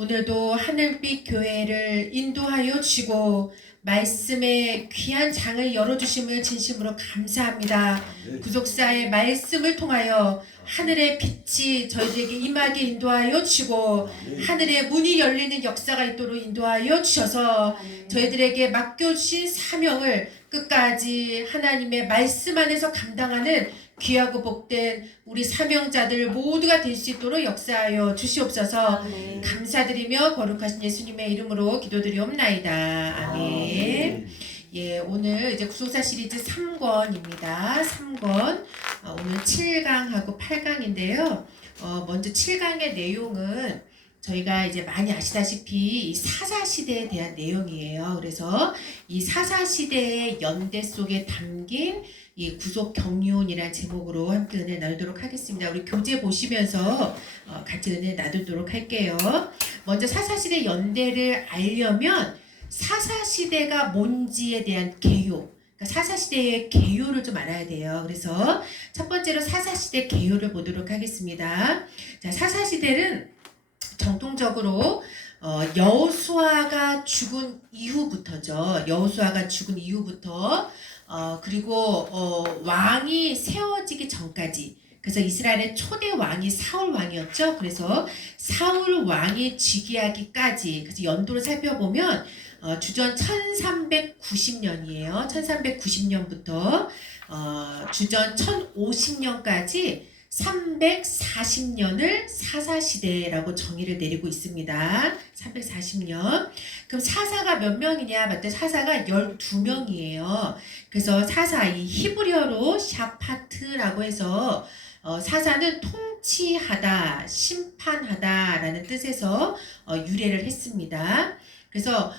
오늘도 하늘빛 교회를 인도하여 주시고 말씀의 귀한 장을 열어주심을 진심으로 감사합니다. 구속사의 말씀을 통하여 하늘의 빛이 저희들에게 임하게 인도하여 주시고 하늘의 문이 열리는 역사가 있도록 인도하여 주셔서 저희들에게 맡겨주신 사명을 끝까지 하나님의 말씀 안에서 감당하는 귀하고 복된 우리 사명자들 모두가 될 수 있도록 역사하여 주시옵소서. 감사드리며 거룩하신 예수님의 이름으로 기도드리옵나이다. 아멘. 예, 오늘 이제 구속사 시리즈 3권입니다. 3권. 오늘 7강하고 8강인데요. 먼저 7강의 내용은 저희가 이제 많이 아시다시피 이 사사시대에 대한 내용이에요. 그래서 이 사사시대의 연대 속에 담긴 이 구속 경륜이라는 제목으로 함께 은혜 나누도록 하겠습니다. 우리 교재 보시면서 같이 은혜 나누도록 할게요. 먼저 사사시대 연대를 알려면 사사시대가 뭔지에 대한 개요, 그러니까 사사시대의 개요를 좀 알아야 돼요. 그래서 첫 번째로 사사시대 개요를 보도록 하겠습니다. 자, 사사시대는 정통적으로 여호수아가 죽은 이후부터죠. 여호수아가 죽은 이후부터 그리고 왕이 세워지기 전까지, 그래서 이스라엘의 초대 왕이 사울 왕이었죠. 그래서 사울 왕이 즉위하기까지, 그래서 연도를 살펴보면 주전 1390년이에요. 1390년부터 주전 1050년까지 340년을 사사시대라고 정의를 내리고 있습니다. 340년. 그럼 사사가 몇 명이냐? 맞다. 사사가 12명이에요. 그래서 사사, 이 히브리어로 샤파트라고 해서 사사는 통치하다, 심판하다라는 뜻에서 유래를 했습니다. 그래서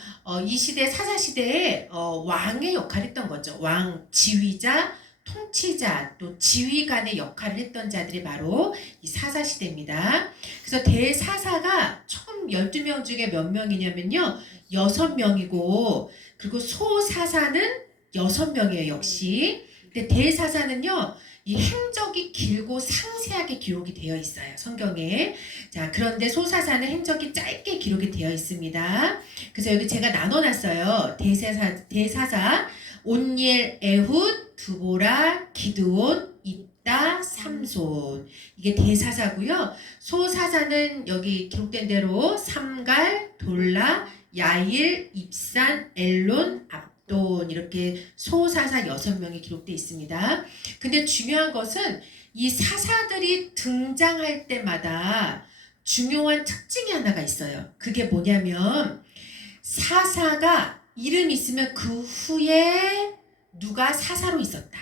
이 시대, 사사시대에 왕의 역할을 했던 거죠. 왕, 지휘자, 통치자, 또 지휘관의 역할을 했던 자들이 바로 이 사사시대입니다. 그래서 대사사가 총 12명 중에 몇 명이냐면요, 6명이고, 그리고 소사사는 6명이에요, 역시. 근데 대사사는요, 이 행적이 길고 상세하게 기록이 되어 있어요, 성경에. 자, 그런데 소사사는 행적이 짧게 기록이 되어 있습니다. 그래서 여기 제가 나눠놨어요. 대사사, 온니엘, 에훗, 드보라, 기드온, 입다, 삼손. 이게 대사사고요. 소사사는 여기 기록된 대로 삼갈, 돌라, 야일, 입산, 엘론, 압돈, 이렇게 소사사 6명이 기록되어 있습니다. 근데 중요한 것은 이 사사들이 등장할 때마다 중요한 특징이 하나가 있어요. 그게 뭐냐면 사사가 이름 있으면 그 후에 누가 사사로 있었다.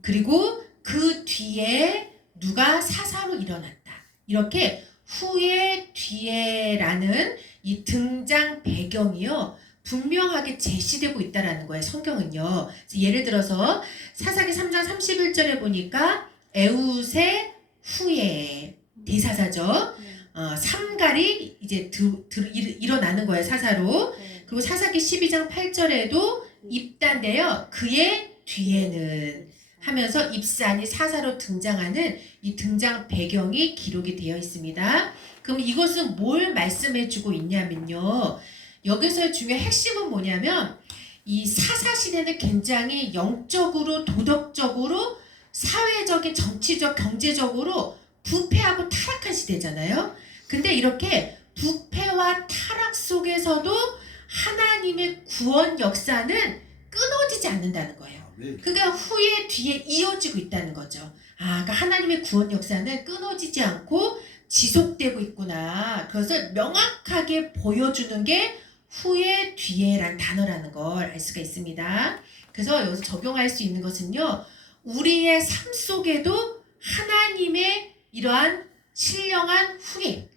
그리고 그 뒤에 누가 사사로 일어났다. 이렇게 후에 뒤에라는 이 등장 배경이요, 분명하게 제시되고 있다라는 거예요, 성경은요. 예를 들어서 사사기 3장 31절에 보니까 에훗의 후에 대사사죠. 삼갈이 이제 일어나는 거예요, 사사로. 그리고 사사기 12장 8절에도 입다인데요, 그의 뒤에는 하면서 입산이 사사로 등장하는 이 등장 배경이 기록이 되어 있습니다. 그럼 이것은 뭘 말씀해주고 있냐면요, 여기서의 중요한 핵심은 뭐냐면 이 사사시대는 굉장히 영적으로, 도덕적으로, 사회적인, 정치적, 경제적으로 부패하고 타락한 시대잖아요. 근데 이렇게 부패와 타락 속에서도 하나님의 구원 역사는 끊어지지 않는다는 거예요. 그러니까 후에 뒤에 이어지고 있다는 거죠. 그러니까 하나님의 구원 역사는 끊어지지 않고 지속되고 있구나. 그것을 명확하게 보여주는 게 후에 뒤에란 단어라는 걸 알 수가 있습니다. 그래서 여기서 적용할 수 있는 것은요, 우리의 삶 속에도 하나님의 이러한 신령한 후에,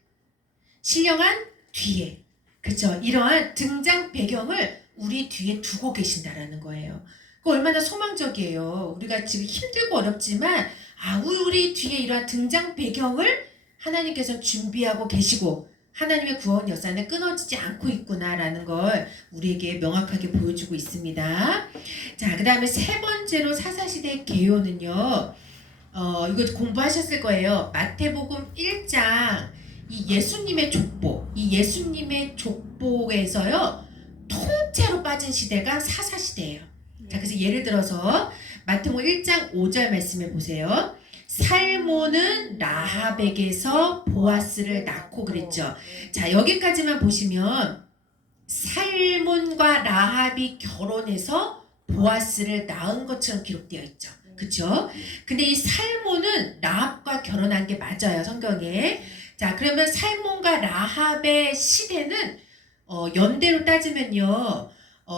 신령한 뒤에, 그렇죠, 이러한 등장 배경을 우리 뒤에 두고 계신다라는 거예요. 그 얼마나 소망적이에요. 우리가 지금 힘들고 어렵지만 우리 뒤에 이러한 등장 배경을 하나님께서 준비하고 계시고 하나님의 구원 역사는 끊어지지 않고 있구나라는 걸 우리에게 명확하게 보여주고 있습니다. 자, 그 다음에 세 번째로 사사시대의 개요는요, 이거 공부하셨을 거예요. 마태복음 1장 이 예수님의 족보, 이 예수님의 족보에서요 통째로 빠진 시대가 사사시대예요. 자, 그래서 예를 들어서 마태복음 1장 5절 말씀해 보세요. 살몬은 라합에게서 보아스를 낳고 그랬죠. 자, 여기까지만 보시면 살몬과 라합이 결혼해서 보아스를 낳은 것처럼 기록되어 있죠. 그쵸? 근데 이 살몬은 라합과 결혼한 게 맞아요, 성경에. 자, 그러면 살몬과 라합의 시대는 연대로 따지면요,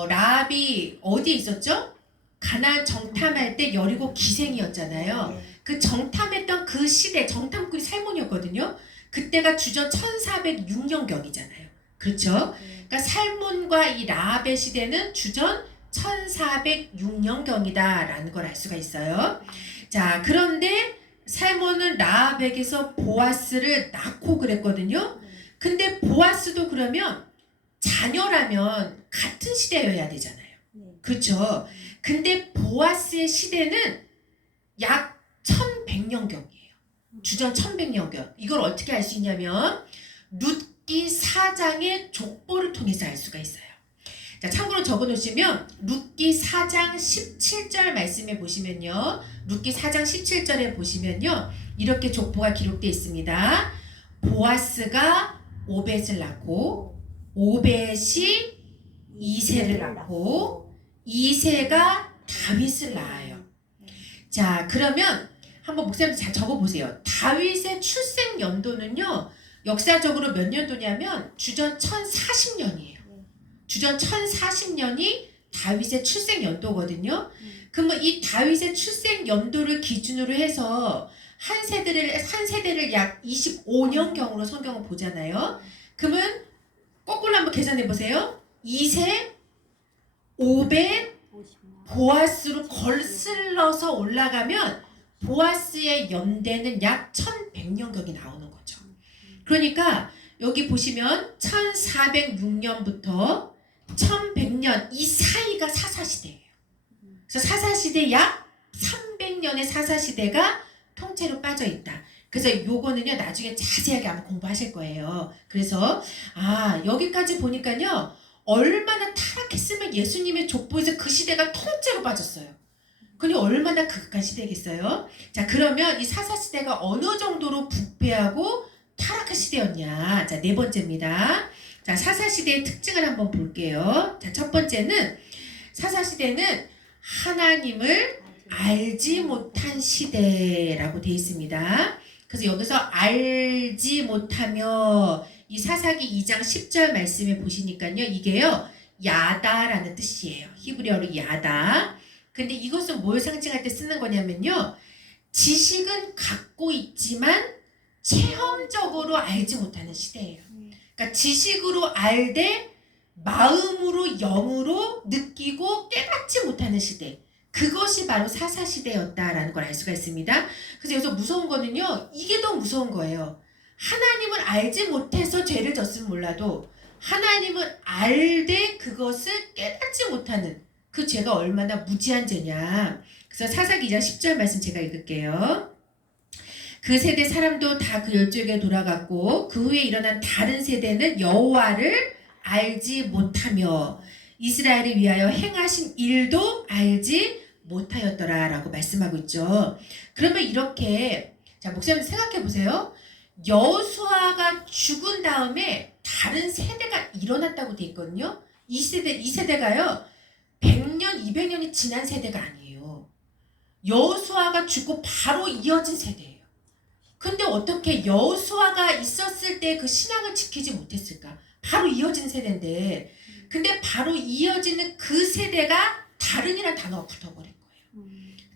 라합이 어디에 있었죠? 가나안 정탐할 때 여리고 기생이었잖아요. 그 정탐했던 그 시대, 정탐꾼이 살몬이었거든요. 그때가 주전 1406년경이잖아요. 그렇죠? 그러니까 살몬과 이 라합의 시대는 주전 1406년경이다라는 걸 알 수가 있어요. 자, 그런데 살몬은 라합에게서 보아스를 낳고 그랬거든요. 근데 보아스도 그러면 자녀라면 같은 시대여야 되잖아요. 그렇죠? 근데 보아스의 시대는 약 1100년경이에요. 주전 1100년경. 이걸 어떻게 알 수 있냐면 룻기 4장의 족보를 통해서 알 수가 있어요. 자, 참고로 적어놓으시면 룻기 4장 17절 말씀에 보시면요. 룻기 4장 17절에 보시면요. 이렇게 족보가 기록되어 있습니다. 보아스가 오벳을 낳고 오벳이 이새를 낳고 이새가 다윗을 낳아요. 자, 그러면 한번 목사님 잘 적어보세요. 다윗의 출생 연도는요. 역사적으로 몇 년도냐면 주전 1040년이에요. 주전 1040년이 다윗의 출생 연도거든요. 그러면 이 다윗의 출생 연도를 기준으로 해서 한 세대를 약 25년경으로 성경을 보잖아요. 그러면 거꾸로 한번 계산해 보세요. 2세, 500, 보아스로 걸슬러서 올라가면 보아스의 연대는 약 1100년경이 나오는 거죠. 그러니까 여기 보시면 1406년부터 1100년 이 사이가 사사시대예요. 그래서 사사시대 약 300년의 사사시대가 통째로 빠져 있다. 그래서 요거는요 나중에 자세하게 아마 공부하실 거예요. 그래서 여기까지 보니까요 얼마나 타락했으면 예수님의 족보에서 그 시대가 통째로 빠졌어요. 그니 얼마나 극한 시대겠어요. 자, 그러면 이 사사시대가 어느 정도로 부패하고 타락한 시대였냐. 자, 네 번째입니다. 자, 사사시대의 특징을 한번 볼게요. 자, 첫 번째는 사사시대는 하나님을 알지 못한 시대라고 되어 있습니다. 그래서 여기서 알지 못하며 이 사사기 2장 10절 말씀에 보시니까요. 이게요. 야다라는 뜻이에요. 히브리어로 야다. 근데 이것은 뭘 상징할 때 쓰는 거냐면요. 지식은 갖고 있지만 체험적으로 알지 못하는 시대예요. 그러니까 지식으로 알되 마음으로 영으로 느끼고 깨닫지 못하는 시대. 그것이 바로 사사시대였다라는 걸 알 수가 있습니다. 그래서 여기서 무서운 거는요. 이게 더 무서운 거예요. 하나님을 알지 못해서 죄를 졌으면 몰라도 하나님을 알되 그것을 깨닫지 못하는 그 죄가 얼마나 무지한 죄냐. 그래서 사사기 2장 10절 말씀 제가 읽을게요. 그 세대 사람도 다 그 열조에게 돌아갔고 그 후에 일어난 다른 세대는 여호와를 알지 못하며 이스라엘을 위하여 행하신 일도 알지 못하였더라 라고 말씀하고 있죠. 그러면 이렇게 자 목사님 생각해 보세요. 여호수아가 죽은 다음에 다른 세대가 일어났다고 돼 있거든요. 이 세대가요 100년 200년이 지난 세대가 아니에요. 여호수아가 죽고 바로 이어진 세대예요. 근데 어떻게 여호수아가 있었을 때 그 신앙을 지키지 못했을까? 바로 이어진 세대인데 근데 바로 이어지는 그 세대가 다른이란 단어가 붙어버린 거예요.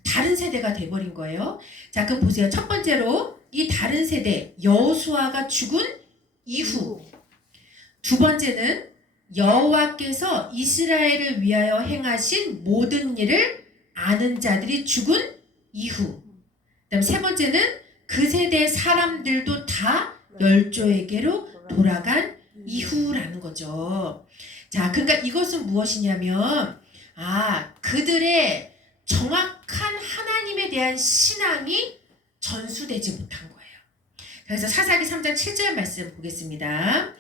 다른 세대가 돼버린 거예요. 자, 그럼 보세요. 첫 번째로 이 다른 세대 여호수아가 죽은 이후. 두 번째는 여호와께서 이스라엘을 위하여 행하신 모든 일을 아는 자들이 죽은 이후. 그다음 세 번째는 그 세대의 사람들도 다 열조에게로 돌아간 이후라는 거죠. 자, 그러니까 이것은 무엇이냐면 그들의 정확한 하나님에 대한 신앙이 전수되지 못한 거예요. 그래서 사사기 3장 7절 말씀 보겠습니다.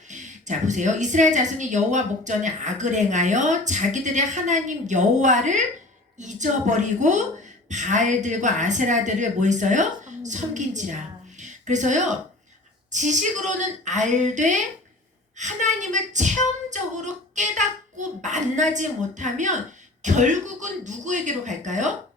자, 보세요. 이스라엘 자손이 여호와 목전에 악을 행하여 자기들의 하나님 여호와를 잊어버리고 바알들과 아세라들을 뭐 했어요? 섬긴지라. 그래서요, 지식으로는 알되 하나님을 체험적으로 깨닫고 만나지 못하면 결국은 누구에게로 갈까요?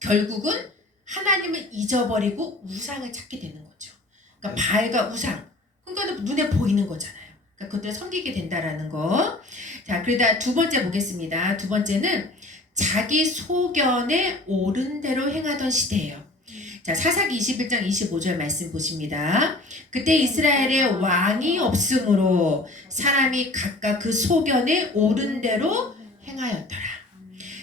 결국은 하나님을 잊어버리고 우상을 찾게 되는 거죠. 그러니까 바알과 우상, 그러니까 눈에 보이는 거잖아요. 그러니까 그들을 섬기게 된다라는 거. 자, 그러다 두 번째 보겠습니다. 두 번째는 자기 소견에 옳은 대로 행하던 시대예요. 자, 사사기 21장 25절 말씀 보십니다. 그때 이스라엘에 왕이 없으므로 사람이 각각 그 소견에 옳은 대로 행하였더라.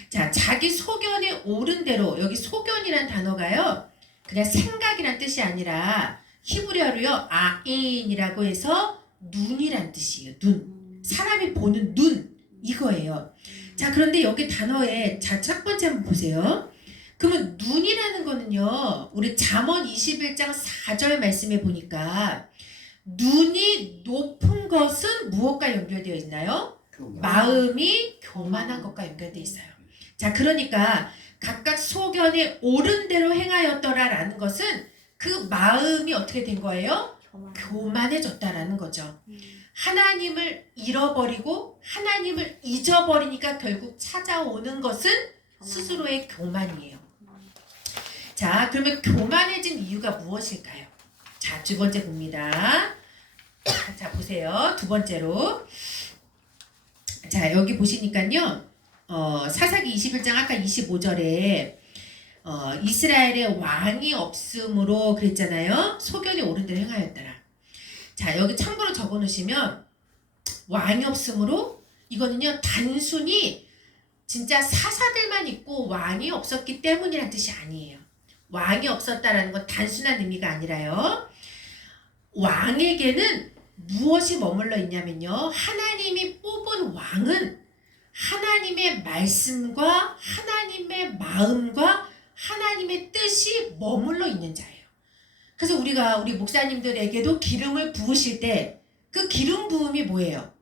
자, 자기 소견에 옳은 대로, 여기 소견이란 단어가요, 그냥 생각이란 뜻이 아니라 히브리어로요, 아인이라고 해서 눈이란 뜻이에요. 눈. 사람이 보는 눈, 이거예요. 자, 그런데 여기 단어에, 자, 첫 번째 한번 보세요. 그러면 눈이라는 거는요, 우리 잠언 21장 4절 말씀에 보니까 눈이 높은 것은 무엇과 연결되어 있나요? 마음이 교만한 것과 연결되어 있어요. 자, 그러니까 각각 소견에 옳은 대로 행하였더라라는 것은 그 마음이 어떻게 된 거예요? 교만해졌다라는 거죠. 하나님을 잃어버리고 하나님을 잊어버리니까 결국 찾아오는 것은 스스로의 교만이에요. 자, 그러면 교만해진 이유가 무엇일까요? 자, 두 번째 봅니다. 자, 보세요. 두 번째로. 자, 여기 보시니까요. 사사기 21장 아까 25절에 이스라엘에 왕이 없으므로 그랬잖아요. 소견이 옳은 대로 행하였더라. 자, 여기 참고로 적어 놓으시면 왕이 없으므로 이거는요, 단순히 진짜 사사들만 있고 왕이 없었기 때문이란 뜻이 아니에요. 왕이 없었다라는 건 단순한 의미가 아니라요. 왕에게는 무엇이 머물러 있냐면요. 하나님이 뽑은 왕은 하나님의 말씀과 하나님의 마음과 하나님의 뜻이 머물러 있는 자예요. 그래서 우리 목사님들에게도 기름을 부으실 때 그 기름 부음이 뭐예요?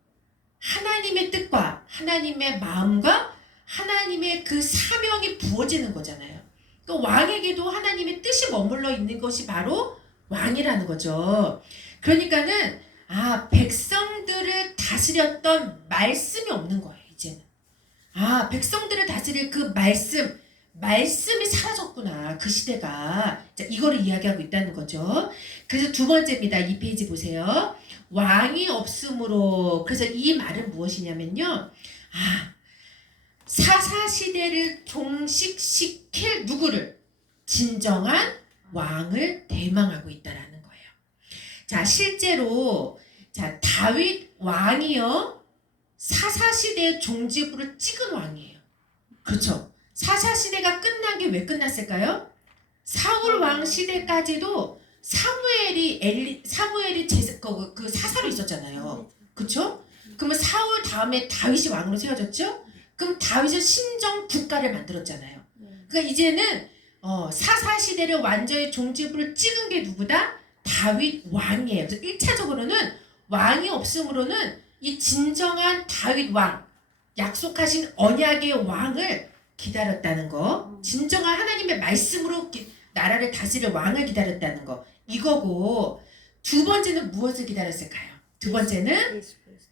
하나님의 뜻과 하나님의 마음과 하나님의 그 사명이 부어지는 거잖아요. 그 왕에게도 하나님의 뜻이 머물러 있는 것이 바로 왕이라는 거죠. 그러니까는 백성들을 다스렸던 말씀이 없는 거예요. 이제는 백성들을 다스릴 그 말씀이 사라졌구나. 그 시대가. 자, 이거를 이야기하고 있다는 거죠. 그래서 두 번째입니다. 이 페이지 보세요. 왕이 없으므로. 그래서 이 말은 무엇이냐면요. 사사시대를 종식시킬 누구를? 진정한 왕을 대망하고 있다라는 거예요. 자, 실제로 자, 다윗 왕이요. 사사시대의 종지부를 찍은 왕이에요. 그렇죠? 사사시대가 끝난 게 왜 끝났을까요? 사울 왕 시대까지도 사무엘이 그 사사로 있었잖아요. 그렇죠? 그러면 사울 다음에 다윗이 왕으로 세워졌죠? 그럼 다윗은 신정 국가를 만들었잖아요. 그러니까 이제는 사사시대를 완전히 종지부를 찍은 게 누구다? 다윗 왕이에요. 그래서 1차적으로는 왕이 없으므로는 이 진정한 다윗 왕, 약속하신 언약의 왕을 기다렸다는 거, 진정한 하나님의 말씀으로 나라를 다스릴 왕을 기다렸다는 거, 이거고, 두 번째는 무엇을 기다렸을까요? 두 번째는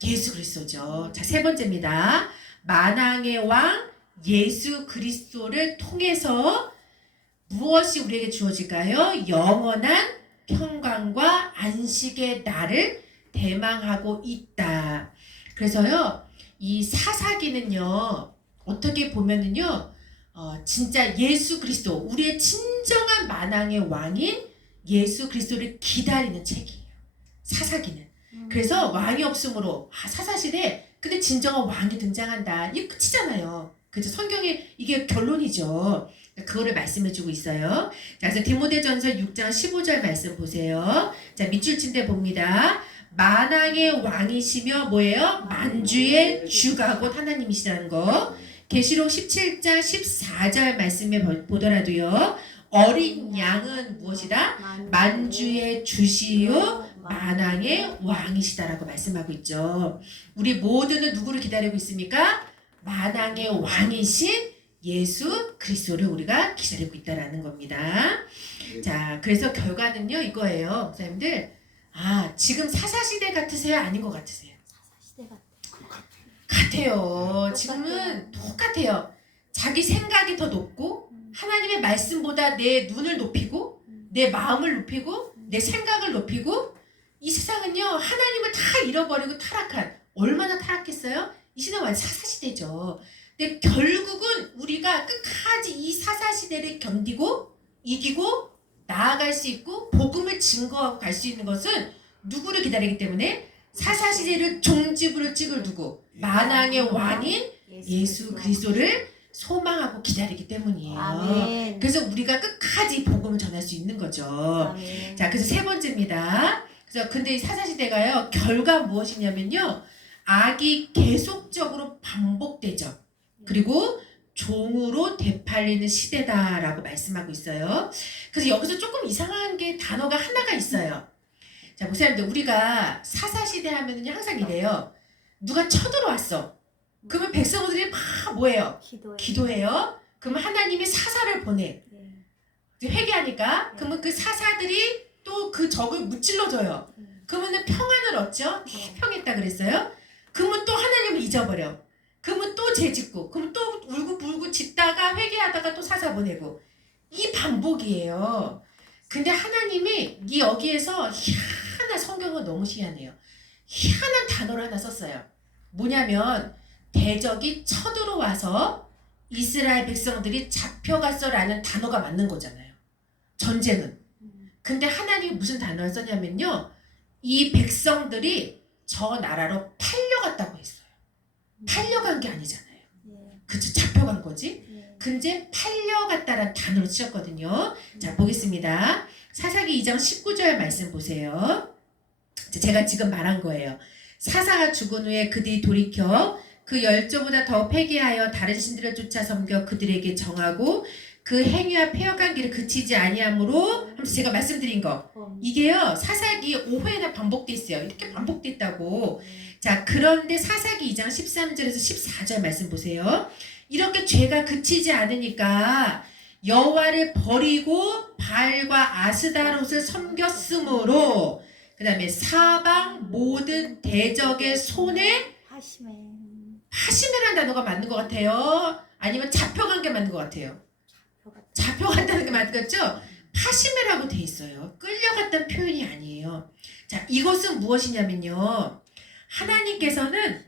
예수 그리스도죠. 자, 세 번째입니다. 만왕의 왕 예수 그리스도를 통해서 무엇이 우리에게 주어질까요? 영원한 평강과 안식의 날을 대망하고 있다. 그래서요, 이 사사기는요, 어떻게 보면은요, 진짜 예수 그리스도, 우리의 진정한 만왕의 왕인 예수 그리스도를 기다리는 책이에요. 사사기는. 그래서 왕이 없으므로 사사시대 근데 진정한 왕이 등장한다. 이게 끝이잖아요. 그죠? 성경의 이게 결론이죠. 그거를 말씀해주고 있어요. 자, 그래서 디모데전서 6장 15절 말씀 보세요. 자, 밑줄 친 데 봅니다. 만왕의 왕이시며 뭐예요? 만주의 주가 곧 하나님이시라는 거. 계시록 17장 14절 말씀에 보더라도요. 어린 양은 무엇이다? 만주의 주시요 만왕의 왕이시다라고 말씀하고 있죠. 우리 모두는 누구를 기다리고 있습니까? 만왕의 왕이신 예수 그리스도를 우리가 기다리고 있다라는 겁니다. 자, 그래서 결과는요 이거예요, 목사님들. 지금 사사시대 같으세요? 아닌 것 같으세요? 사사시대 같아요. 지금은 똑같아요. 자기 생각이 더 높고 하나님의 말씀보다 내 눈을 높이고 내 마음을 높이고 내 생각을 높이고, 이 세상은요 하나님을 다 잃어버리고 타락한, 얼마나 타락했어요? 이 시대는 완전 사사시대죠. 근데 결국은 우리가 끝까지 이 사사시대를 견디고 이기고 나아갈 수 있고 복음을 증거하고 갈 수 있는 것은 누구를 기다리기 때문에? 사사시대를 종지부를 찍을 누구? 만왕의 왕인 예수 그리스도를 소망하고 기다리기 때문이에요. 아멘. 그래서 우리가 끝까지 복음을 전할 수 있는 거죠. 아멘. 자, 그래서 세 번째입니다. 그래서 근데 이 사사시대가요 결과 무엇이냐면요, 악이 계속적으로 반복되죠. 그리고 종으로 되팔리는 시대다라고 말씀하고 있어요. 그래서 여기서 조금 이상한 게 단어가 하나가 있어요. 자, 목사님들, 우리가 사사시대 하면은 항상 이래요. 누가 쳐들어왔어. 그러면 백성들이 막 뭐예요? 기도해요. 그러면 하나님이 사사를 보내. 회개하니까. 그러면 그 사사들이 또 그 적을 무찔러줘요. 그러면은 평안을 얻죠. 태평했다 그랬어요. 그러면 또 하나님을 잊어버려. 그러면 또 죄짓고, 그러면 또 울고 짓다가 회개하다가 또 사사 보내고, 이 반복이에요. 근데 하나님이 여기에서 희한한, 성경은 너무 희한해요. 희한한 단어를 하나 썼어요. 뭐냐면 대적이 쳐들어와서 이스라엘 백성들이 잡혀갔어라는 단어가 맞는 거잖아요. 전쟁은. 근데 하나님이 무슨 단어를 썼냐면요, 이 백성들이 저 나라로 팔려갔다고 했어요. 팔려간 게 아니잖아요. 그쵸? 잡혀간 거지. 근데 팔려갔다라는 단어를 쓰셨거든요. 자, 보겠습니다. 사사기 2장 19절 말씀 보세요. 제가 지금 말한 거예요. 사사가 죽은 후에 그들이 돌이켜 그 열조보다 더 패기하여 다른 신들을 쫓아 섬겨 그들에게 정하고 그 행위와 폐역한 길을 그치지 아니하므로, 하면서 제가 말씀드린 거, 이게요 사사기 5회나 반복돼 있어요. 이렇게 반복됐다고. 자, 그런데 사사기 2장 13절에서 14절 말씀 보세요. 이렇게 죄가 그치지 않으니까 여호와를 버리고 바알과 아스다롯을 섬겼으므로, 그 다음에 사방 모든 대적의 손에, 파시메라는 단어가 맞는 것 같아요? 아니면 잡혀간 게 맞는 것 같아요? 잡혀갔다는 게 맞겠죠? 파시메라고 돼 있어요. 끌려갔다는 표현이 아니에요. 자, 이것은 무엇이냐면요, 하나님께서는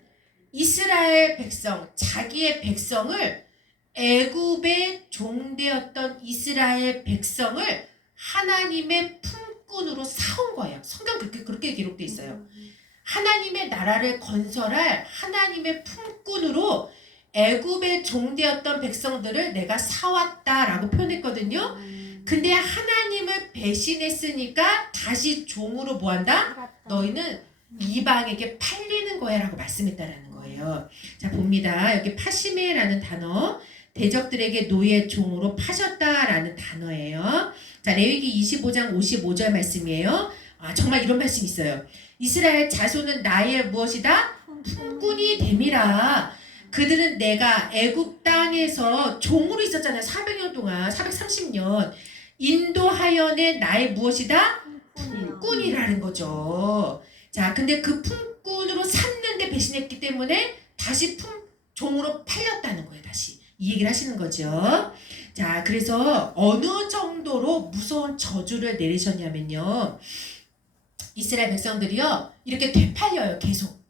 이스라엘 백성, 자기의 백성을, 애굽의 종되었던 이스라엘 백성을 하나님의 품꾼으로 사온 거예요. 성경 그렇게 기록돼 있어요. 하나님의 나라를 건설할 하나님의 품꾼으로 애굽의 종되었던 백성들을 내가 사왔다라고 표현했거든요. 근데 하나님을 배신했으니까 다시 종으로 뭐한다? 너희는 이방에게 팔리는 거야 라고 말씀했다라는 거예요. 자, 봅니다. 여기 파시메라는 단어, 대적들에게 노예 종으로 파셨다라는 단어예요. 자, 레위기 25장 55절 말씀이에요. 정말 이런 말씀이 있어요. 이스라엘 자손은 나의 무엇이다? 품꾼이 됨이라. 그들은 내가 애굽 땅에서 종으로 있었잖아요. 400년 동안, 430년 인도하여 낸 나의 무엇이다? 품꾼이라는 거죠. 자, 근데 그 품꾼으로 샀는데 배신했기 때문에 다시 종으로 팔렸다는 거예요. 다시 이 얘기를 하시는 거죠. 자, 그래서 어느 정도로 무서운 저주를 내리셨냐면요, 이스라엘 백성들이요 이렇게 되팔려요. 계속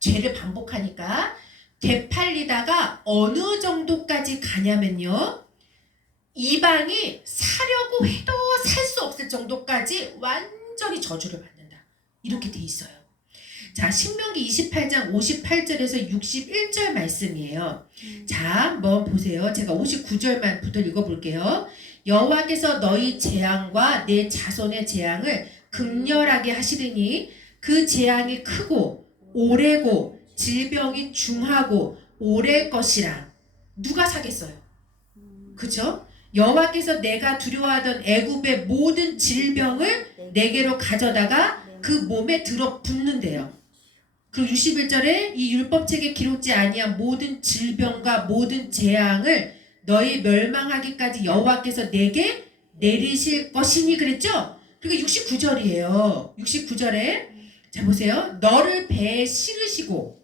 죄를 반복하니까 되팔리다가 어느 정도까지 가냐면요, 이방이 사려고 해도 살 수 없을 정도까지 완전히 저주를 받는다, 이렇게 돼 있어요. 자, 신명기 28장 58절에서 61절 말씀이에요. 자, 한번 보세요. 제가 59절만부터 읽어볼게요. 여호와께서 너희 재앙과 내 자손의 재앙을 극렬하게 하시리니 그 재앙이 크고 오래고 질병이 중하고 오래 것이라. 누가 사겠어요? 그죠? 여호와께서 내가 두려워하던 애굽의 모든 질병을 내게로 가져다가 그 몸에 들어붓는데요. 그리고 61절에 이 율법책에 기록지 아니한 모든 질병과 모든 재앙을 너희 멸망하기까지 여호와께서 내게 내리실 것이니 그랬죠? 그리고 69절이에요. 69절에 자 보세요. 너를 배에 실으시고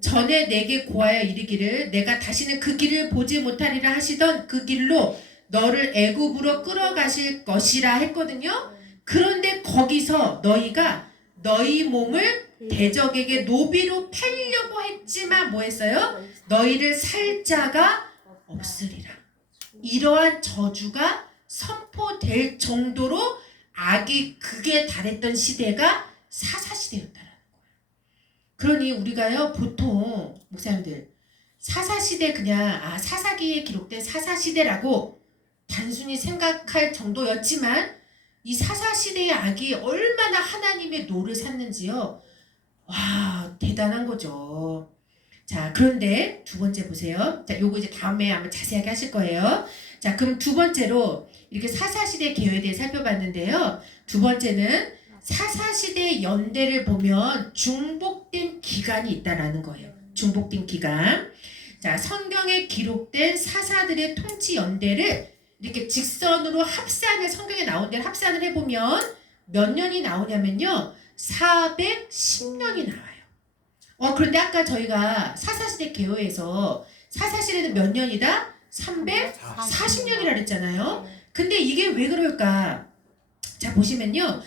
전에 내게 고하여 이르기를 내가 다시는 그 길을 보지 못하리라 하시던 그 길로 너를 애굽으로 끌어가실 것이라 했거든요. 그런데 거기서 너희가 너희 몸을 대적에게 노비로 팔려고 했지만 뭐 했어요? 너희를 살 자가 없으리라. 이러한 저주가 선포될 정도로 악이 극에 달했던 시대가 사사시대였다라는 거예요. 그러니 우리가요 보통 목사님들 사사시대 그냥 사사기에 기록된 사사시대라고 단순히 생각할 정도였지만 이 사사시대의 악이 얼마나 하나님의 노를 샀는지요. 와 대단한 거죠. 자 그런데 두 번째 보세요. 자 요거 이제 다음에 아마 자세하게 하실 거예요. 자 그럼 두 번째로 이렇게 사사시대 계획에 대해 살펴봤는데요. 두 번째는 사사시대 연대를 보면 중복된 기간이 있다라는 거예요. 중복된 기간. 자 성경에 기록된 사사들의 통치 연대를 이렇게 직선으로 합산을 성경에 나온 데를 합산을 해보면 몇 년이 나오냐면요. 410년이 나와요. 그런데 아까 저희가 사사시대 개요에서 사사시대는 몇 년이다? 340년이라 그랬잖아요. 근데 이게 왜 그럴까? 자 보시면요.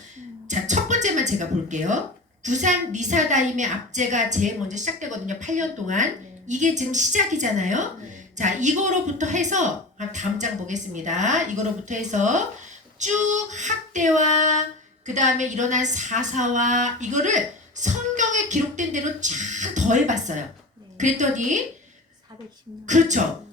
자 첫 번째만 제가 볼게요. 두산 리사다임의 압제가 제일 먼저 시작되거든요. 8년 동안. 이게 지금 시작이잖아요. 자 이거로부터 해서 다음 장 보겠습니다. 이거로부터 해서 쭉 학대와 그 다음에 일어난 사사와 이거를 성경에 기록된 대로 쫙 더해봤어요. 그랬더니 410년. 그렇죠.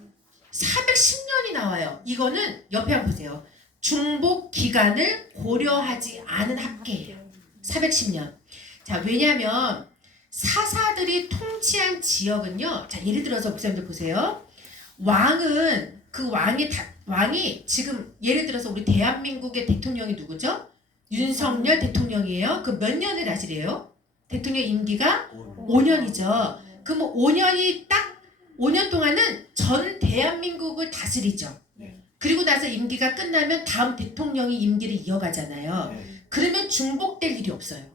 410년이 나와요. 이거는 옆에 한번 보세요. 중복 기간을 고려하지 않은 합계예요. 410년. 자 왜냐하면 사사들이 통치한 지역은요. 자 예를 들어서 목사님들 보세요. 왕은 그 왕이 지금 예를 들어서 우리 대한민국의 대통령이 누구죠? 윤석열 대통령이에요. 그 몇 년을 다스려요? 대통령 임기가 5년이죠. 그럼 5년 동안은 전 대한민국을 다스리죠. 그리고 나서 임기가 끝나면 다음 대통령이 임기를 이어가잖아요. 그러면 중복될 일이 없어요.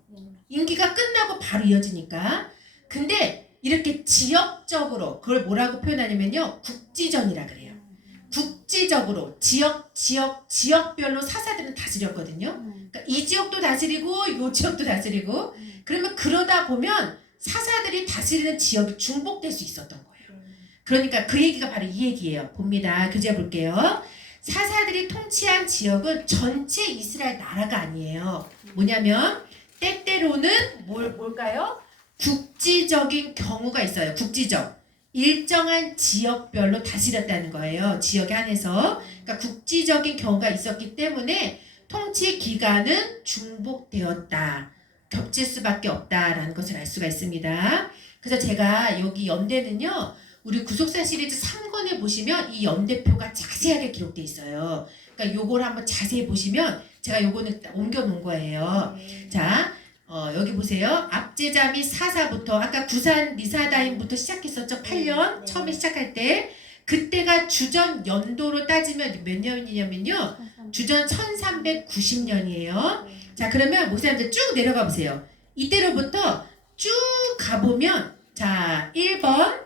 임기가 끝나고 바로 이어지니까. 근데 이렇게 지역적으로 그걸 뭐라고 표현하냐면요. 국지전이라 그래요. 국지적으로 지역별로 사사들은 다스렸거든요. 그러니까 이 지역도 다스리고 이 지역도 다스리고 그러면 그러다 보면 사사들이 다스리는 지역이 중복될 수 있었던 거예요. 그러니까 그 얘기가 바로 이 얘기예요. 봅니다. 교재 볼게요. 사사들이 통치한 지역은 전체 이스라엘 나라가 아니에요. 뭐냐면 때때로는 뭘까요? 국지적인 경우가 있어요. 국지적. 일정한 지역별로 다스렸다는 거예요. 지역에 한해서. 그러니까 국지적인 경우가 있었기 때문에 통치 기간은 중복되었다. 겹칠 수밖에 없다라는 것을 알 수가 있습니다. 그래서 제가 여기 연대는요. 우리 구속사 시리즈 3권에 보시면 이 연대표가 자세하게 기록돼 있어요. 그러니까 요걸 한번 자세히 보시면 제가 요거는 옮겨 놓은 거예요. 자, 여기 보세요. 압제자 및 사사부터 아까 두산 리사다임부터 시작했었죠. 8년 처음에 시작할 때 그때가 주전 연도로 따지면 몇 년이냐면요. 주전 1390년이에요. 자 그러면 목사님들 쭉 내려가 보세요. 이때로부터 쭉 가보면 자 1번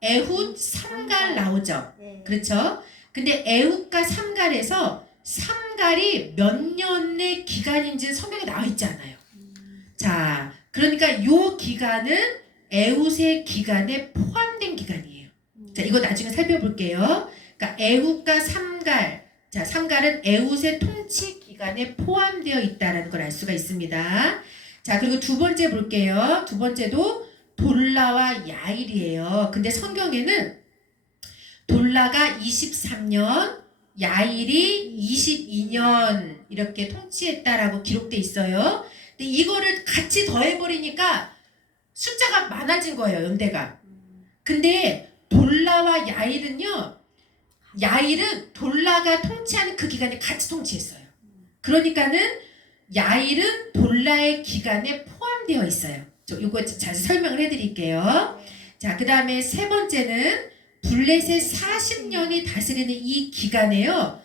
에훗 삼갈 나오죠. 그렇죠? 근데 에훗과 삼갈에서 삼갈이 몇 년의 기간인지는 성경에 나와 있지 않아요. 자, 그러니까 요 기간은 에훗의 기간에 포함된 기간이에요. 자, 이거 나중에 살펴볼게요. 그러니까 에훗과 삼갈, 자, 삼갈은 에훗의 통치 기간에 포함되어 있다라는 걸 알 수가 있습니다. 자, 그리고 두 번째 볼게요. 두 번째도 돌라와 야일이에요. 근데 성경에는 돌라가 23년, 야일이 22년 이렇게 통치했다라고 기록돼 있어요. 근데 이거를 같이 더해버리니까 숫자가 많아진 거예요, 연대가. 근데 돌라와 야일은요, 야일은 돌라가 통치하는 그 기간에 같이 통치했어요. 그러니까는 야일은 돌라의 기간에 포함되어 있어요. 이거 자세히 설명을 해드릴게요. 자, 그 다음에 세 번째는 블레셋 40년이 다스리는 이 기간에요.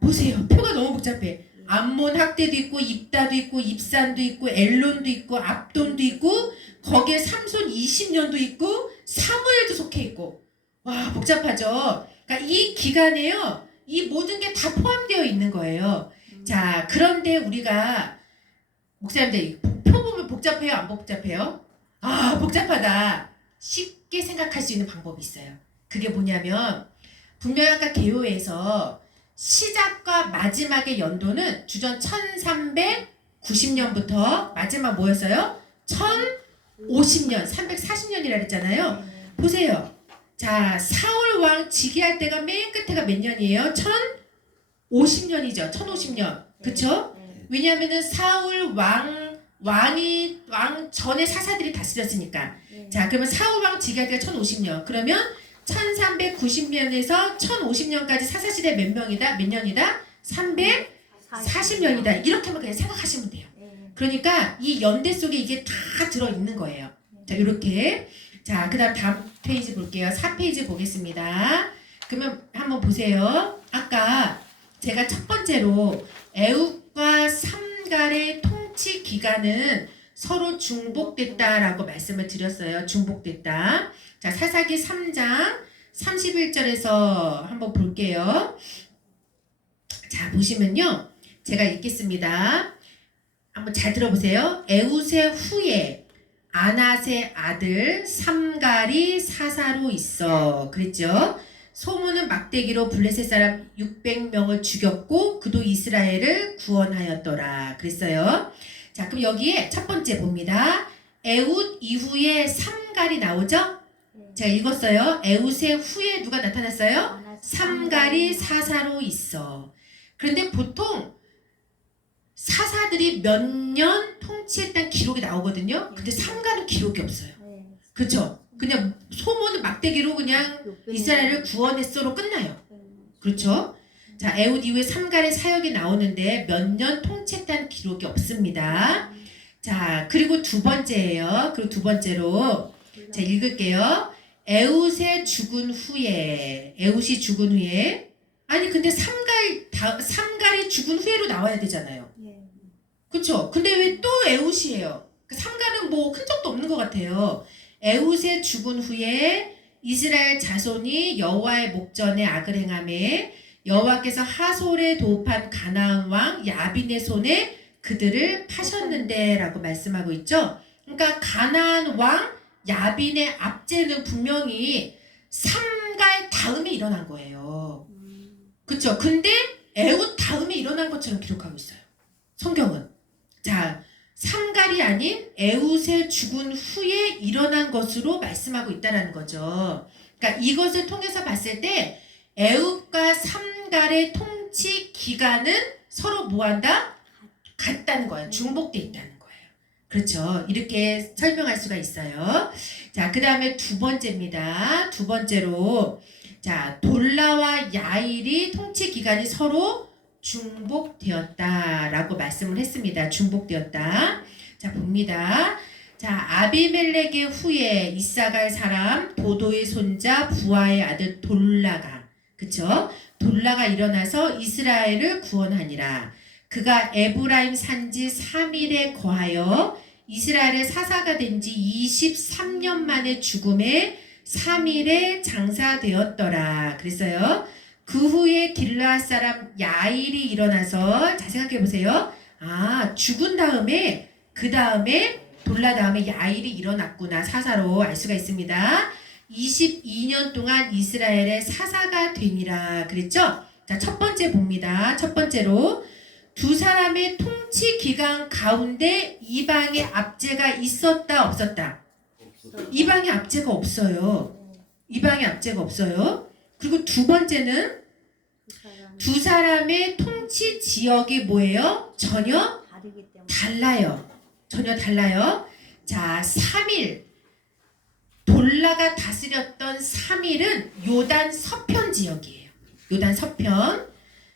보세요. 표가 너무 복잡해. 암몬 학대도 있고 입다도 있고 입산도 있고 엘론도 있고 압돈도 있고 거기에 삼손 20년도 있고 사무엘도 속해 있고 와 복잡하죠. 그러니까 이 기간에요. 이 모든 게 다 포함되어 있는 거예요. 자 그런데 우리가 목사님들 표 보면 복잡해요? 안 복잡해요? 아 복잡하다. 쉽게 생각할 수 있는 방법이 있어요. 그게 뭐냐면 분명히 아까 개요에서 시작과 마지막의 연도는 주전 1390년부터 마지막 뭐였어요? 1050년, 340년이라 그랬잖아요. 보세요. 자, 사울 왕 즉위할 때가 맨 끝에가 몇 년이에요? 1050년이죠. 1050년. 그쵸? 왜냐하면은 사울 왕 전에 사사들이 다스렸으니까. 자, 그러면 사울 왕 즉위할 때가 1050년. 그러면 1390년에서 1050년까지 사사시대 몇 년이다? 340년이다. 이렇게만 그냥 생각하시면 돼요. 그러니까 이 연대 속에 이게 다 들어있는 거예요. 자, 이렇게. 자, 그 다음 페이지 볼게요. 4페이지 보겠습니다. 그러면 한번 보세요. 아까 제가 첫 번째로 애굽과 삼갈의 통치 기간은 서로 중복됐다라고 말씀을 드렸어요. 중복됐다. 자, 사사기 3장 31절에서 한번 볼게요. 자, 보시면요. 제가 읽겠습니다. 한번 잘 들어보세요. 에웃의 후에 아낫의 아들 삼갈이 사사로 있어. 그랬죠? 소문은 막대기로 블레셋 사람 600명을 죽였고 그도 이스라엘을 구원하였더라. 그랬어요. 자, 그럼 여기에 첫 번째 봅니다. 에웃 이후에 삼갈이 나오죠? 제가 읽었어요. 에웃의 후에 누가 나타났어요? 삼갈이 사사로 있어. 그런데 보통 사사들이 몇 년 통치했다는 기록이 나오거든요. 근데 삼갈은 기록이 없어요. 그렇죠? 그냥 소문은 막대기로 그냥 이스라엘을 구원했어로 끝나요. 그렇죠? 자, 에웃 이후에 삼갈의 사역이 나오는데 몇 년 통치했다는 기록이 없습니다. 자, 그리고 두 번째예요. 그리고 두 번째로 자, 읽을게요. 에웃이 죽은 후에 아니 근데 삼갈이 죽은 후에로 나와야 되잖아요. 그쵸? 근데 왜 또 에웃이에요? 삼갈은 뭐 흔적도 없는 것 같아요. 에웃의 죽은 후에 이스라엘 자손이 여호와의 목전에 악을 행하매 여호와께서 하솔에 도읍한 가나안 왕 야빈의 손에 그들을 파셨는데 라고 말씀하고 있죠. 그러니까 가나안 왕 야빈의 압제는 분명히 삼갈 다음에 일어난 거예요. 그쵸? 근데 에웃 다음에 일어난 것처럼 기록하고 있어요. 성경은. 자, 삼갈이 아닌 에웃의 죽은 후에 일어난 것으로 말씀하고 있다는 거죠. 그러니까 이것을 통해서 봤을 때 에웃과 삼갈의 통치 기간은 서로 뭐한다? 같다는 거예요. 중복돼 있다는 거예요. 그렇죠. 이렇게 설명할 수가 있어요. 자, 그 다음에 두 번째입니다. 두 번째로 자, 돌라와 야일이 통치 기간이 서로 중복되었다라고 말씀을 했습니다. 중복되었다. 자, 봅니다. 자, 아비멜렉의 후에 이사갈 사람 도도의 손자 부하의 아들 돌라가 그쵸? 돌라가 일어나서 이스라엘을 구원하니라. 그가 에브라임 산지 3일에 거하여 이스라엘의 사사가 된 지 23년 만에 죽음에 3일에 장사되었더라. 그랬어요. 그 후에 길르앗 사람 야일이 일어나서 자 생각해 보세요. 아 죽은 다음에 그 다음에 돌라 다음에 야일이 일어났구나 사사로 알 수가 있습니다. 22년 동안 이스라엘의 사사가 되니라 그랬죠. 자 첫 번째 봅니다. 첫 번째로 두 사람의 통치 기간 가운데 이방의 압제가 있었다 없었다? 이방의 압제가 없어요. 이방의 압제가 없어요. 그리고 두 번째는 두 사람의 통치 지역이 뭐예요? 전혀 달라요. 전혀 달라요. 자, 3일 돌라가 다스렸던 3일은 요단 서편 지역이에요. 요단 서편.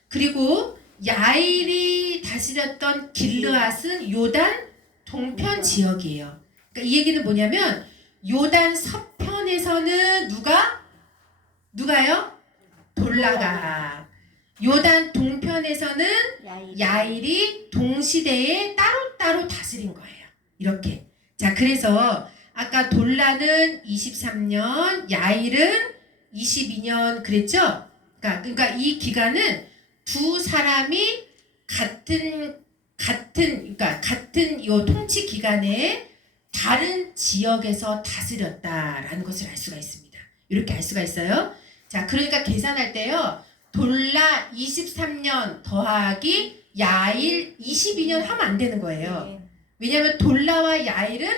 그리고 야일이 다스렸던 길르앗은 요단 동편 지역이에요. 그러니까 이 얘기는 뭐냐면 요단 서편에서는 누가요? 돌라가. 요단 동편에서는 야일이 동시대에 따로따로 다스린 거예요. 이렇게. 자, 그래서 아까 돌라는 23년, 야일은 22년 그랬죠? 그러니까 이 기간은 두 사람이 같은 요 통치 기간에 다른 지역에서 다스렸다라는 것을 알 수가 있습니다. 이렇게 알 수가 있어요. 자, 그러니까 계산할 때요. 돌라 23년 더하기 야일 22년 하면 안 되는 거예요. 왜냐하면 돌라와 야일은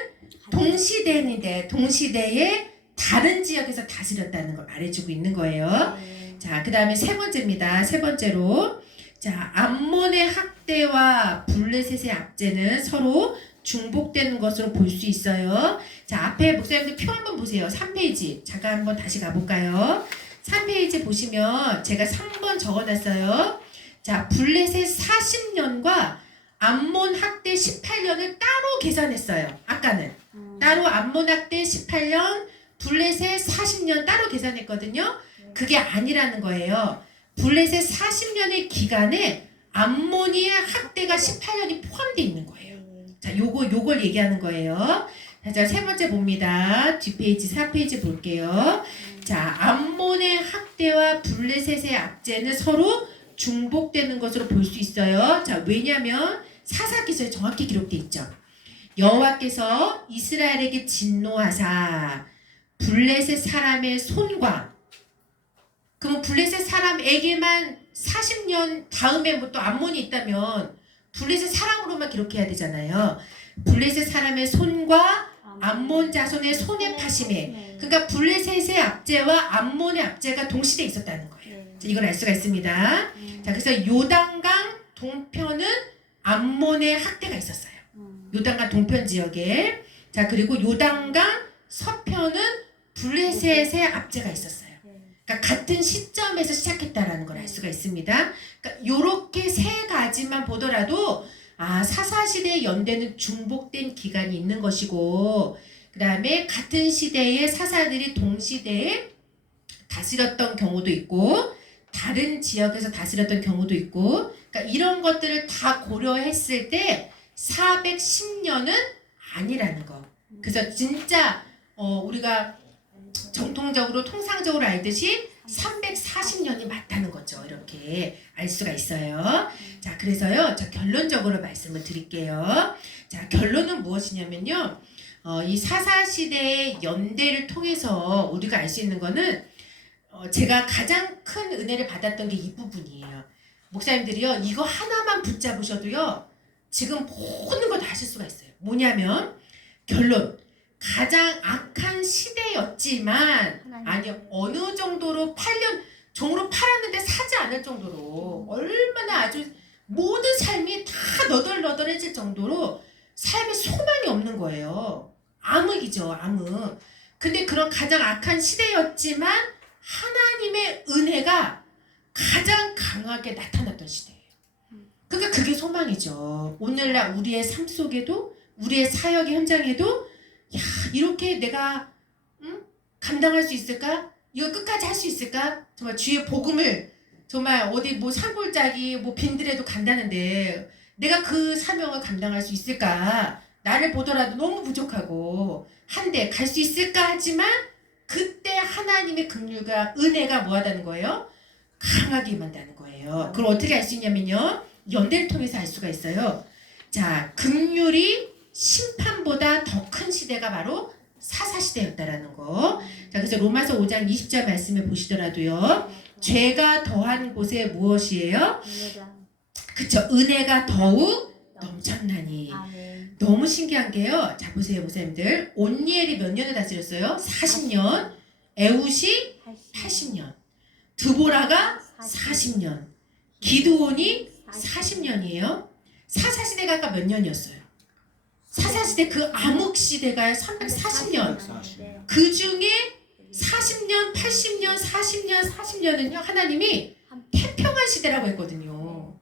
동시대에 다른 지역에서 다스렸다는 걸 말해주고 있는 거예요. 자, 그 다음에 세 번째입니다. 세 번째로, 자, 암몬의 학대와 블레셋의 압제는 서로 중복되는 것으로 볼 수 있어요. 자, 앞에 목사님들 표 한번 보세요. 3페이지. 잠깐 한번 다시 가볼까요? 3페이지 보시면 제가 3번 적어놨어요. 자, 블레셋 40년과 암몬 학대 18년을 따로 계산했어요. 아까는. 따로 암몬 학대 18년, 블레셋 40년 따로 계산했거든요. 그게 아니라는 거예요. 블레셋 40년의 기간에 암몬의 학대가 18년이 포함되어 있는 거예요. 자, 요걸 얘기하는 거예요. 자, 세 번째 봅니다. 뒷페이지 4페이지 볼게요. 자, 암몬의 학대와 블레셋의 압제는 서로 중복되는 것으로 볼 수 있어요. 자, 왜냐면 사사기서에 정확히 기록되어 있죠. 여호와께서 이스라엘에게 진노하사 블레셋 사람의 손과, 그럼 블레셋 사람에게만 40년 다음에 뭐 또 암몬이 있다면 블레셋 사람으로만 기록해야 되잖아요. 블레셋 사람의 손과 암몬 자손의 손의 파심에, 그러니까 블레셋의 압제와 암몬의 압제가 동시대에 있었다는 거예요. 자, 이걸 알 수가 있습니다. 자, 그래서 요단강 동편은 암몬의 학대가 있었어요. 요단강 동편 지역에. 자, 그리고 요단강 서편은 블레셋의 압제가 있었어요. 그러니까 같은 시점에서 시작했다라는 걸 알 수가 있습니다. 그러니까 요렇게 세 가지만 보더라도 사사시대의 연대는 중복된 기간이 있는 것이고, 그 다음에 같은 시대의 사사들이 동시대에 다스렸던 경우도 있고, 다른 지역에서 다스렸던 경우도 있고, 그러니까 이런 것들을 다 고려했을 때 410년은 아니라는 거. 그래서 진짜 우리가 정통적으로 통상적으로 알듯이 340년이 맞다는 거죠. 이렇게 알 수가 있어요. 자, 그래서요. 자, 결론적으로 말씀을 드릴게요. 자, 결론은 무엇이냐면요. 이 사사시대의 연대를 통해서 우리가 알 수 있는 거는 제가 가장 큰 은혜를 받았던 게 이 부분이에요. 목사님들이요. 이거 하나만 붙잡으셔도요. 지금 모든 거 다 하실 수가 있어요. 뭐냐면 결론. 가장 악한 시대였지만 어느 정도로 8년 종으로 팔았는데 사지 않을 정도로 얼마나 아주 모든 삶이 다 너덜너덜해질 정도로 삶에 소망이 없는 거예요. 암흑이죠. 암흑. 근데 그런 가장 악한 시대였지만 하나님의 은혜가 가장 강하게 나타났던 시대예요. 그러니까 그게 소망이죠. 오늘날 우리의 삶 속에도, 우리의 사역의 현장에도, 야, 이렇게 내가 감당할 수 있을까? 이거 끝까지 할 수 있을까? 정말 주의 복음을 정말 어디 뭐 산골짜기 뭐 빈들에도 간다는데 내가 그 사명을 감당할 수 있을까? 나를 보더라도 너무 부족하고 한데 갈 수 있을까? 하지만 그때 하나님의 긍휼과 은혜가 뭐하다는 거예요? 강하게 임한다는 거예요. 그걸 어떻게 알 수 있냐면요. 연대를 통해서 알 수가 있어요. 자, 긍휼이 심판보다 더 큰 시대가 바로 사사시대였다라는 거. 자, 그래서 로마서 5장 20절 말씀을 보시더라도요. 죄가 더한 곳에 무엇이에요? 그쵸. 은혜가 더욱 넘쳤나니. 너무 신기한 게요. 자, 보세요, 목사님들. 온니엘이 몇 년을 다스렸어요? 40년. 에훗이 80년. 드보라가 40년. 기드온이 40년이에요. 사사시대가 아까 몇 년이었어요? 사사시대 그 암흑시대가 340년. 그 중에 40년, 80년, 40년, 40년은요. 하나님이 태평한 시대라고 했거든요.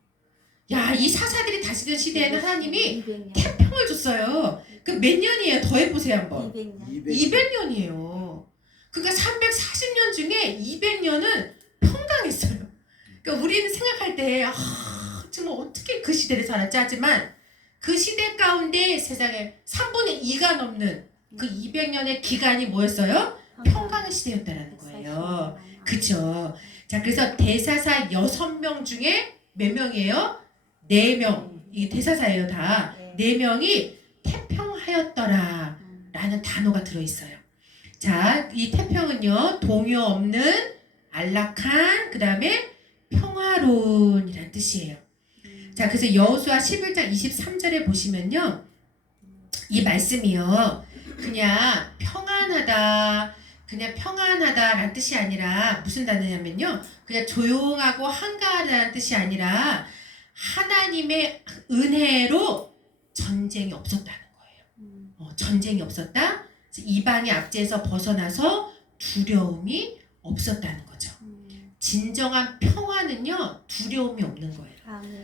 야, 이 사사들이 다스리던 시대에는 하나님이 200년. 태평을 줬어요. 그 몇 년이에요? 더해보세요 한번. 200년. 200년이에요. 그러니까 340년 중에 200년은 평강했어요. 그러니까 우리는 생각할 때 정말 어떻게 그 시대를 살았지 하지만 그 시대 가운데 세상에 3분의 2가 넘는 그 200년의 기간이 뭐였어요? 평강의 시대였다라는 거예요. 그쵸? 자, 그래서 대사사 6명 중에 몇 명이에요? 4명. 이게 대사사예요, 다. 네. 4명이 태평하였더라 라는 단어가 들어있어요. 자, 이 태평은요, 동요 없는 안락한, 그 다음에 평화로운이란 뜻이에요. 자, 그래서 여호수아 11장 23절에 보시면요, 이 말씀이요, 그냥 평안하다라는 뜻이 아니라 무슨 단어냐면요, 그냥 조용하고 한가하다는 뜻이 아니라 하나님의 은혜로 전쟁이 없었다는 거예요. 전쟁이 없었다. 이방의 압제에서 벗어나서 두려움이 없었다는 거죠. 진정한 평화는요, 두려움이 없는 거예요.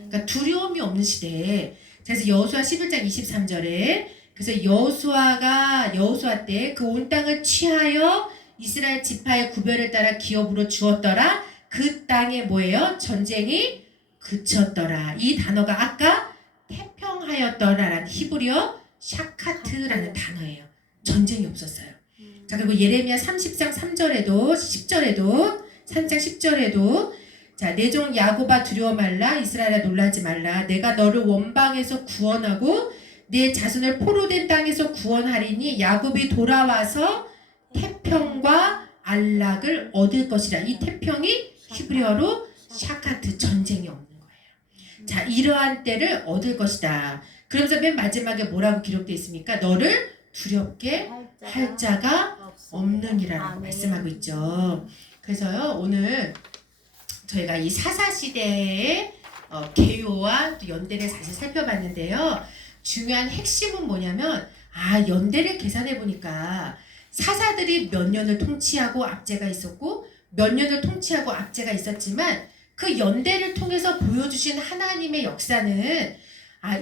그러니까 두려움이 없는 시대에, 그래서 여호수아 11장 23절에 그래서 여호수아 때 그 온 땅을 취하여 이스라엘 지파의 구별을 따라 기업으로 주었더라. 그 땅에 뭐예요? 전쟁이 그쳤더라. 이 단어가 아까 태평하였더라라는 히브리어 샤카트라는 단어예요. 전쟁이 없었어요. 자, 그리고 예레미야 30장 3절에도 10절에도 3장 10절에도 자, 내 종 야곱아 두려워 말라, 이스라엘아 놀라지 말라. 내가 너를 원방에서 구원하고 내 자손을 포로된 땅에서 구원하리니 야곱이 돌아와서 태평과 안락을 얻을 것이라. 이 태평이 히브리어로 샤카트, 전쟁이 없는 거예요. 자, 이러한 때를 얻을 것이다. 그러면서 맨 마지막에 뭐라고 기록되어 있습니까? 너를 두렵게 할 자가 없느니라고 말씀하고 있죠. 그래서요, 오늘 저희가 이 사사시대의 개요와 또 연대를 사실 살펴봤는데요. 중요한 핵심은 뭐냐면, 연대를 계산해 보니까 사사들이 몇 년을 통치하고 압제가 있었고 몇 년을 통치하고 압제가 있었지만 그 연대를 통해서 보여주신 하나님의 역사는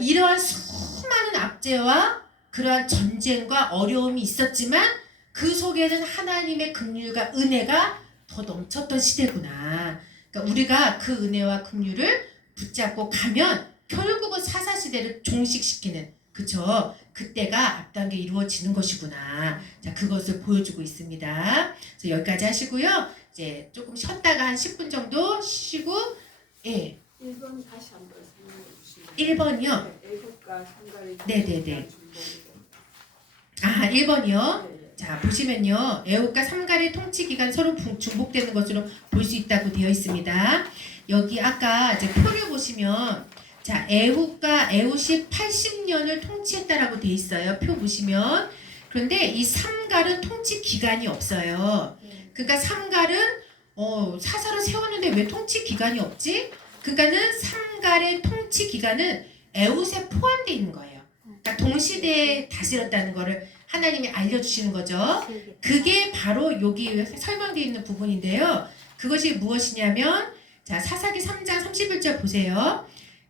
이러한 수많은 압제와 그러한 전쟁과 어려움이 있었지만 그 속에는 하나님의 긍휼과 은혜가 더 넘쳤던 시대구나. 그러니까 우리가 그 은혜와 긍휼을 붙잡고 가면 결국은 사사시대를 종식시키는, 그쵸? 그때가 앞단계 이루어지는 것이구나. 자, 그것을 보여주고 있습니다. 그래서 여기까지 하시고요. 이제 조금 쉬었다가 한 10분 정도 쉬고, 1번 다시 한번 설명해 주시면. 1번이요? 애국가 삼가리. 네네네. 1번이요? 자, 보시면요. 애국과 삼가리 통치 기간 서로 중복되는 것으로 볼 수 있다고 되어 있습니다. 여기 아까 이제 표를 보시면, 자, 애훗이 80년을 통치했다라고 돼 있어요. 표 보시면. 그런데 이 삼갈은 통치 기간이 없어요. 그러니까 삼갈은 사사를 세웠는데 왜 통치 기간이 없지? 그러니까는 삼갈의 통치 기간은 애훗에 포함되어 있는 거예요. 그러니까 동시대에 다스렸다는 거를 하나님이 알려주시는 거죠. 그게 바로 여기 설명되어 있는 부분인데요. 그것이 무엇이냐면, 자, 사사기 3장 31절 보세요.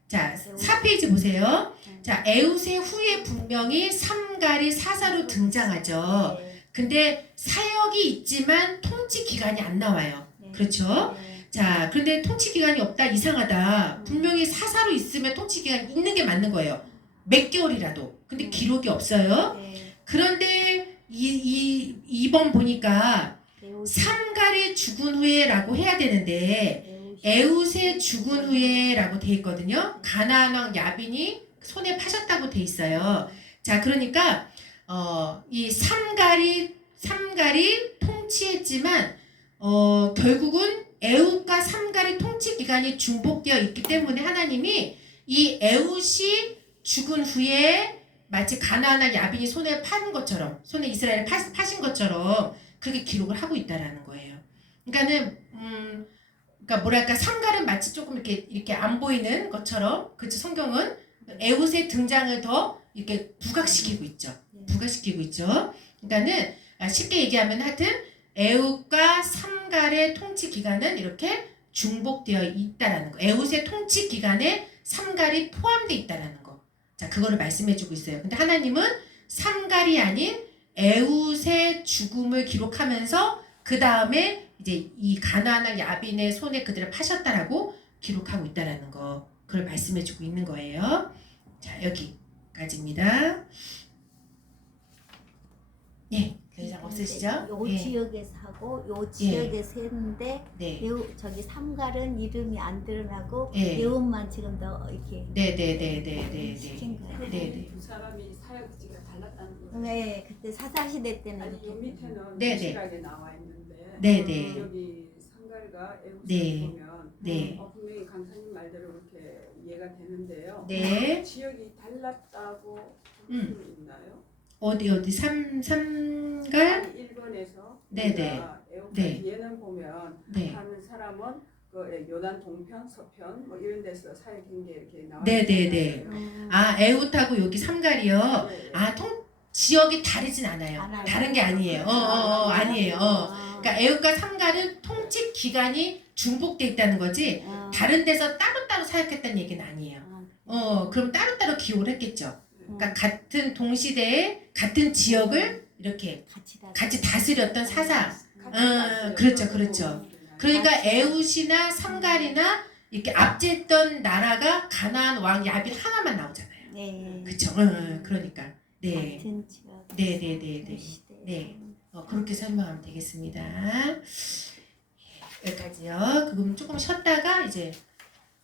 자, 4페이지 보세요. 자, 애훗의 후에 분명히 삼갈이 사사로 등장하죠. 근데 사역이 있지만 통치 기간이 안 나와요. 그렇죠? 자, 그런데 통치 기간이 없다, 이상하다. 분명히 사사로 있으면 통치 기간이 있는 게 맞는 거예요. 몇 개월이라도. 근데 기록이 없어요. 그런데 이번 보니까 삼갈이 죽은 후에라고 해야 되는데 애훗의 죽은 후에라고 돼 있거든요. 가나안 왕 야빈이 손에 파셨다고 돼 있어요. 자, 그러니까 이 삼갈이 통치했지만 결국은 애훗과 삼갈의 통치 기간이 중복되어 있기 때문에 하나님이 이 애훗이 죽은 후에 마치 가나안 왕 야빈이 손에 파는 것처럼, 손에 이스라엘을 파신 것처럼 그렇게 기록을 하고 있다라는 거예요. 그러니까는 그러니까 뭐랄까, 삼갈은 마치 조금 이렇게 안 보이는 것처럼, 그렇죠? 성경은 애훗의 등장을 더 이렇게 부각시키고 있죠. 그러니까는 쉽게 얘기하면 하여튼 애훗과 삼갈의 통치 기간은 이렇게 중복되어 있다라는 거. 에웃의 통치 기간에 삼갈이 포함되어 있다라는 거. 자, 그거를 말씀해주고 있어요. 근데 하나님은 삼갈이 아닌 에웃의 죽음을 기록하면서 그 다음에 이제 이 가나안 야빈의 손에 그들을 파셨다라고 기록하고 있다라는 거. 그걸 말씀해주고 있는 거예요. 자, 여기까지입니다. 예, 더 이상 없으시죠? 요 예. 지역에서 하고 요 지역에서 했는데 네. 저기 삼갈은 이름이 안 드러나고 예. 예원만 지금 더 이렇게 네네네네네네. 시킨 거예요. 네네. 두 사람이 사역지가 달랐다는 거예요. 네, 그때 사사시대 때는 아니 요 이렇게 밑에는 네네. 확실하게 나와 있는데 네네. 여기 상갈과 에웃을 네. 보면 네. 분명히 강사님 말대로 그렇게 이해가 되는데요. 네. 지역이 달랐다고 볼 수 있나요? 어디 삼갈? 아니 1번에서 네네. 에웃과 네. 뒤에는 보면 네. 하는 사람은 그 요단 동편, 서편 뭐 이런 데서 사역한 게 이렇게 나와 네네네. 있잖아요. 아, 에웃하고 여기 삼갈이요. 네. 아, 지역이 다르진 않아요. 알아요. 다른 게 아니에요. 아니에요. 그러니까 에웃과 삼갈은 통치 기간이 중복돼 있다는 거지. 다른 데서 따로따로 사역했다는 얘기는 아니에요. 그럼 따로따로 기호를 했겠죠. 그러니까 같은 동시대에 같은 지역을 이렇게 같이 다스렸던 사사. 그렇죠. 그러니까 에웃이나 삼갈이나 이렇게 압제했던 나라가 가나안 왕 야빈 하나만 나오잖아요. 네. 그렇죠. 그러니까 네. 같은 지역. 네네네네. 시대. 네. 그렇게 설명하면 되겠습니다. 여기까지요. 그럼 조금 쉬었다가 이제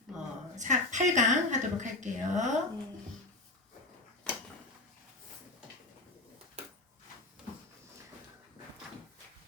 8강 하도록 할게요. 네.